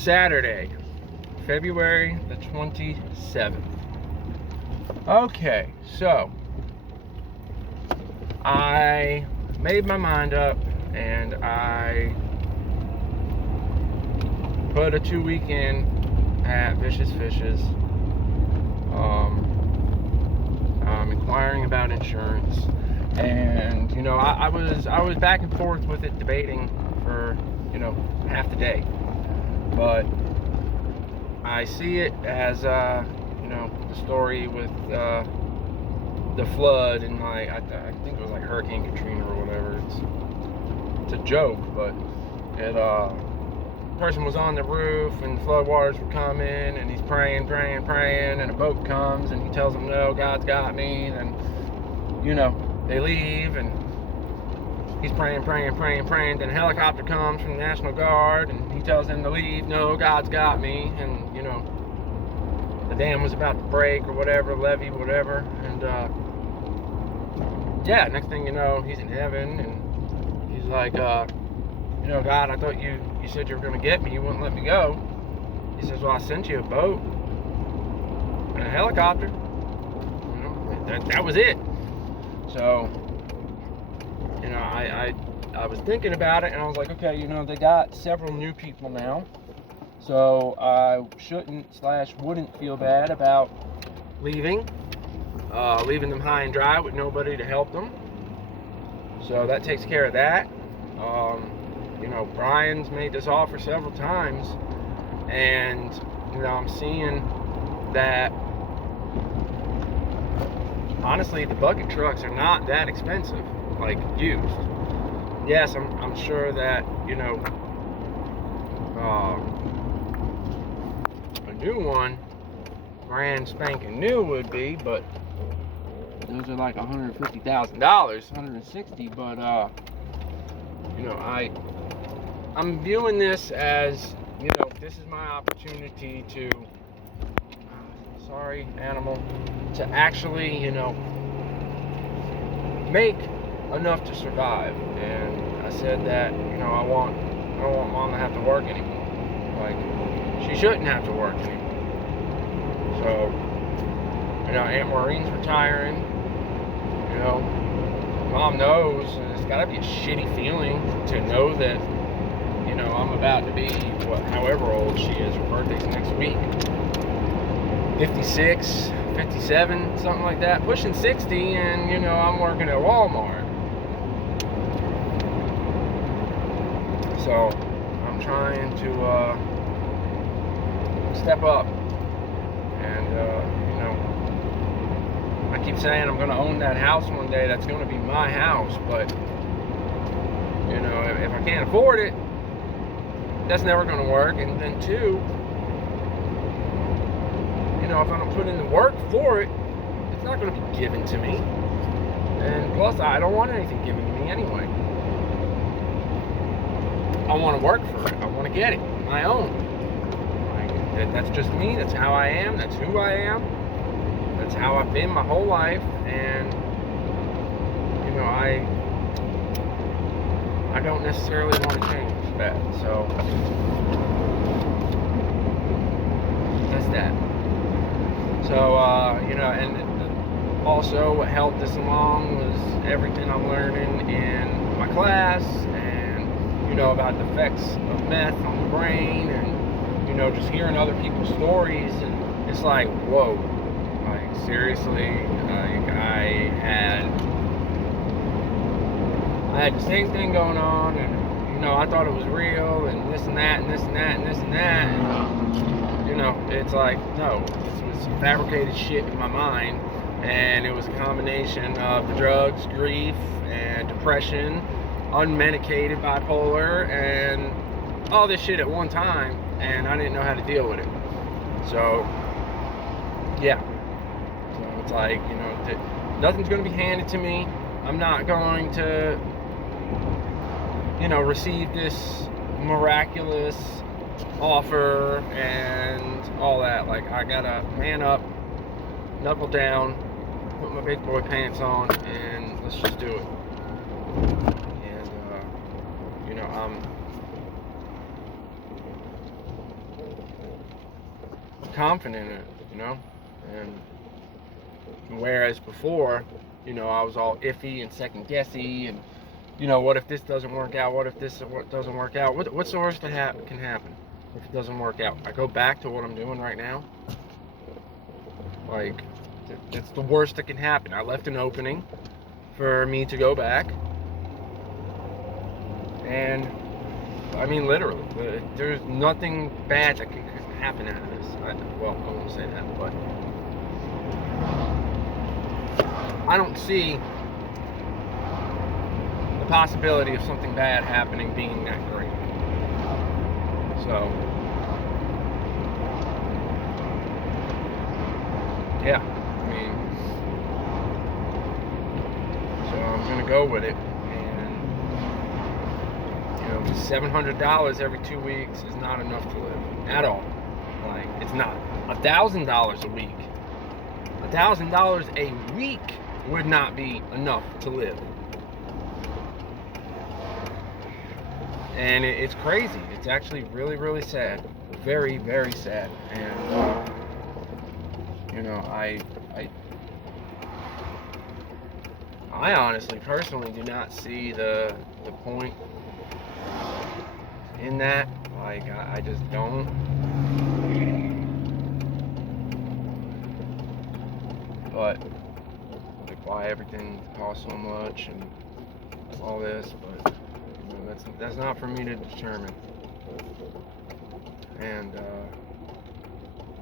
Saturday, February the 27th. Okay, so I made my mind up and I put a 2-week in at Vicious Fishes. I'm inquiring about insurance, and I was back and forth with it, debating for half the day, but I see it as the story with the flood and I think it was like Hurricane Katrina or whatever. It's a joke, but it person was on the roof and floodwaters were coming, and he's praying, and a boat comes and he tells them, no, God's got me. And they leave, and he's praying. Then a helicopter comes from the National Guard and he tells them to leave, no, God's got me. And the dam was about to break or whatever, levee, whatever. And next thing you know, he's in heaven, and he's like, God, I thought you said you were going to get me. You wouldn't let me go. He says, well, I sent you a boat and a helicopter. That was it. So, I was thinking about it, and I was like, okay, they got several new people now. So I shouldn't/wouldn't feel bad about leaving them high and dry with nobody to help them. So that takes care of that. Brian's made this offer several times, and I'm seeing that honestly the bucket trucks are not that expensive, like used. Yes, I'm sure that a new one, brand spanking new, would be, but those are like $150,000, $160,000. But I'm viewing this as this is my opportunity to animal, to actually make enough to survive. And I said that I don't want Mom to have to work anymore. Like, she shouldn't have to work anymore. So Aunt Maureen's retiring. Mom knows, and it's got to be a shitty feeling to know that I'm about to be however old she is. Her birthday's next week. 56, 57, something like that, pushing 60, and I'm working at Walmart. So I'm trying to step up, and I keep saying I'm going to own that house one day. That's going to be my house, but if I can't afford it, that's never going to work. And then two, if I don't put in the work for it, it's not going to be given to me. And plus, I don't want anything given to me anyway. I want to work for it. I want to get it, my own. That's just me. That's how I am. That's who I am. That's how I've been my whole life. And I don't necessarily want to change that. So that's that. So and also what helped this along was everything I'm learning in my class, and about the effects of meth on the brain, and just hearing other people's stories. And it's like, whoa, like seriously, like I had the same thing going on, and I thought it was real, and this and that, and this and that, and this and that, and it's like, no, this was some fabricated shit in my mind. And it was a combination of the drugs, grief, and depression, unmedicated bipolar, and all this shit at one time, and I didn't know how to deal with it. So yeah, so it's like, nothing's going to be handed to me. I'm not going to receive this miraculous offer and all that. Like, I gotta man up, knuckle down, put my big boy pants on, and let's just do it. And confident in it, you know? And whereas before, you know, I was all iffy and second guessy, and, you know, what if this doesn't work out? What if this doesn't work out? What's the worst that can happen if it doesn't work out? I go back to what I'm doing right now. Like, it's the worst that can happen. I left an opening for me to go back. And, I mean, literally, there's nothing bad that can happen out of this. Well, I won't say that, but I don't see the possibility of something bad happening being that great. So, yeah, I mean, so I'm gonna go with it. And, you know, $700 every 2 weeks is not enough to live at all. Like, it's not. $1,000 a week. $1,000 a week would not be enough to live. And it's crazy. It's actually really, really sad. Very, very sad. And, you know, I honestly, personally, do not see the point in that. Like, I just don't. But, like, why everything costs so much and all this, but, you know, that's not for me to determine. And,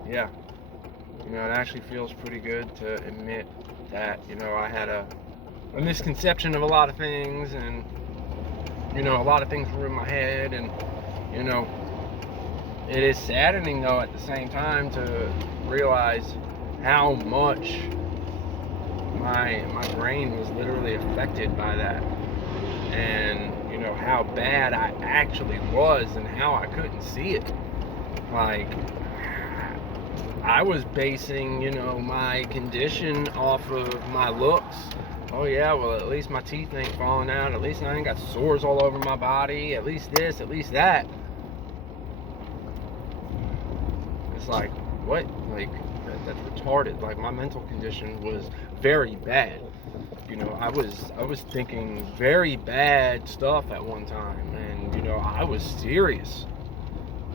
yeah, you know, it actually feels pretty good to admit that, you know, I had a misconception of a lot of things, and, you know, a lot of things were in my head, and, you know, it is saddening, though, at the same time, to realize how much my brain was literally affected by that, and, you know, how bad I actually was, and how I couldn't see it. Like, I was basing, you know, my condition off of my looks. Oh yeah, well, at least my teeth ain't falling out, at least I ain't got sores all over my body, at least this, at least that. It's like, what? Like, that's retarded. Like, my mental condition was very bad. You know, I was thinking very bad stuff at one time, and, you know, I was serious.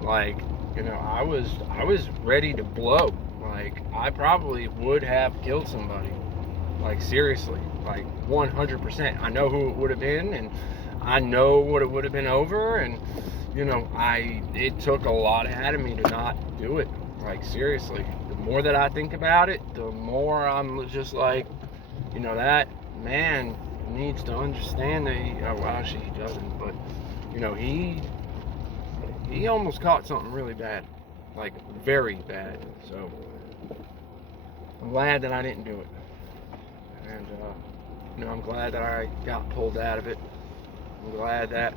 Like, you know, I was ready to blow. Like, I probably would have killed somebody. Like, seriously, like 100%. I know who it would have been, and I know what it would have been over, and, you know, it took a lot out of me to not do it. Like, seriously, the more that I think about it, the more I'm just like, you know, that man needs to understand that well, actually he doesn't, but, you know, he almost caught something really bad, like very bad. So I'm glad that I didn't do it, and you know, I'm glad that I got pulled out of it. I'm glad that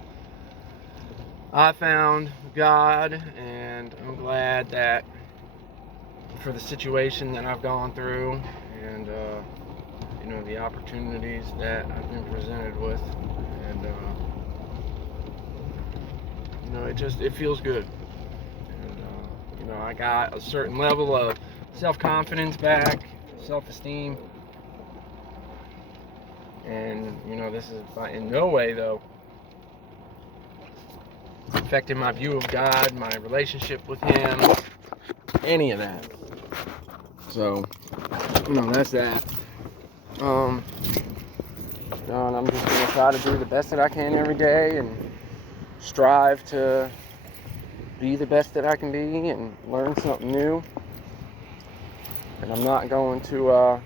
I found God, and I'm glad that for the situation that I've gone through, and you know, the opportunities that I've been presented with, and you know, it feels good. And you know, I got a certain level of self-confidence back, self-esteem, and, you know, this is in no way, though, affecting my view of God, my relationship with Him, any of that. So, you know, that's that. You know, and I'm just gonna try to do the best that I can every day, and strive to be the best that I can be, and learn something new. And I'm not going to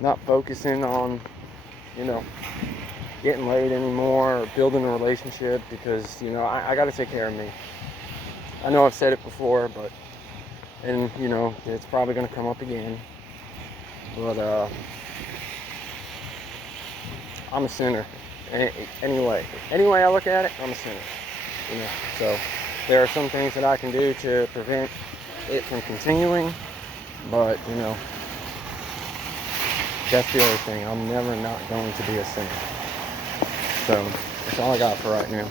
not focusing on, you know, getting laid anymore, or building a relationship, because, you know, I got to take care of me. I know I've said it before, but, and, you know, it's probably going to come up again, but I'm a sinner. Anyway I look at it, I'm a sinner, you know. So there are some things that I can do to prevent it from continuing, but, you know, that's the other thing. I'm never not going to be a sinner. So that's all I got for right now.